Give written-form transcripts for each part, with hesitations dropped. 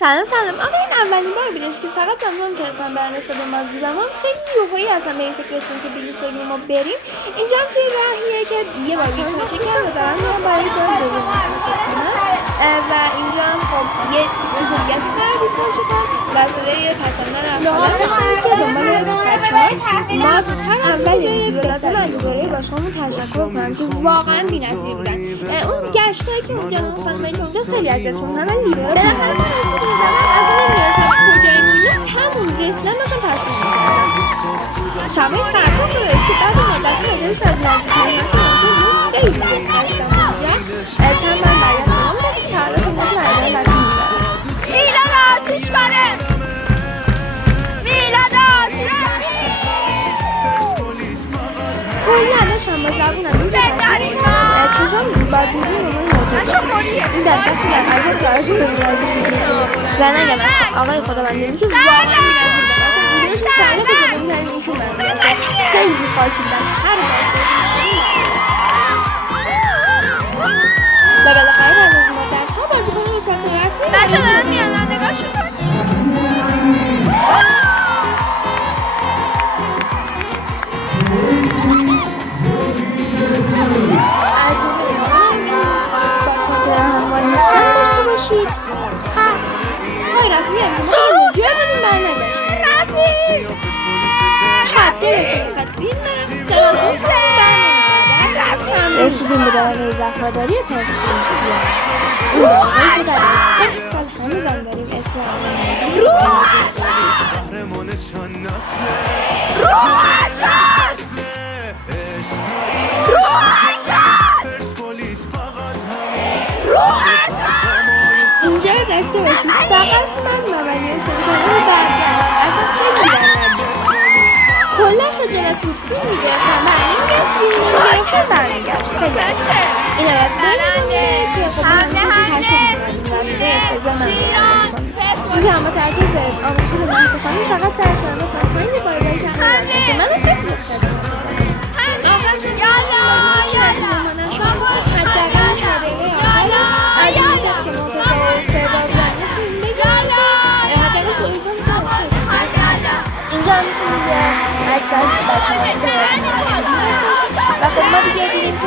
سلام آقا، این اولین بار بودش که فقط من نمیتونستم برنه صدام از دیدم. هم خیلی یوهایی اصلا به این فکر رسیدیم که بلیط بگیریم و بریم. اینجا هم توی راهیه که یه ولی تاچه کرد و دارم میرم برای جان بریم و اینجا هم خب یه روز دیگه از کردی تاچه کرد و صدای پسندن رفتن که دنبال بچه های ما اول ویدیو لازم از دوره باشمون تشکر کنم که واقعا بی نظیر بودن. اون گشتایی که اونجا اون خانمایی که اونجا خیلی ازتون من لیبر بالاخره من از اون نیازم کجایی مونده همون رسیدن مثلا تصمیم می‌کردم شبای فردا شده که بعد مدت ندارش از نزدیکی خیلی دوست داشتم اونجا چند من برای خانم دادی که حالا که نشون ازای مسیح می‌دارم میلاد آتیش بره میلاد آتیش کلی نداشتم با زبونم می‌زداریم چشم با بیرون این بدبخت توی هر داره شده و نگم آقای خدا من نمیشه واقعا بی‌نظیر بودن. اصلا ایدهش سرنه که بودم می‌کنم ایشون من می‌داشتم خیلی بی‌خواهی بودن هر و بالاخره بعد از مدت‌ها بازیکن به سمت رسمی بچه‌ها دارن میان نگاهشون کنید. رسیدیم به دارای زخمداری پرسپولیسیا این دارایی که در سال همه داریم اسلام اینجا رو داشته باشید فقط من مبنی شنکنه برگرد اصلا خیلی برگرد کلا خجالت روسی میگه معنی فیلم گرفته برنگشت خیلی این رو از بینید که خب من اینجا هم با ترجیح به آموزش به محصفانی فقط سرشانه کنید که بایی که همه که من رو فکر میکنم و خب ما دیگه دیدیم که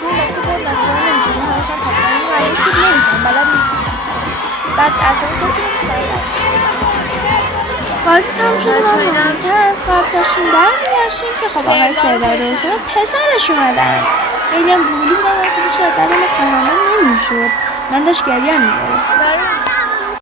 تو نقطه بود مثلا نمیتونیم همشان تصمیم و این شید نمیتونم بلد نیستیم بعد از اون کسی نمیتونم بازی تموم شده ما منامتر از خواب داشتیم برمیگشتیم که خب آقای سردار دوستان پسرش اومدن خیلی هم بولی بودن و خوبی شد ولی ما تماما نمیشد من داشت گریه میگرد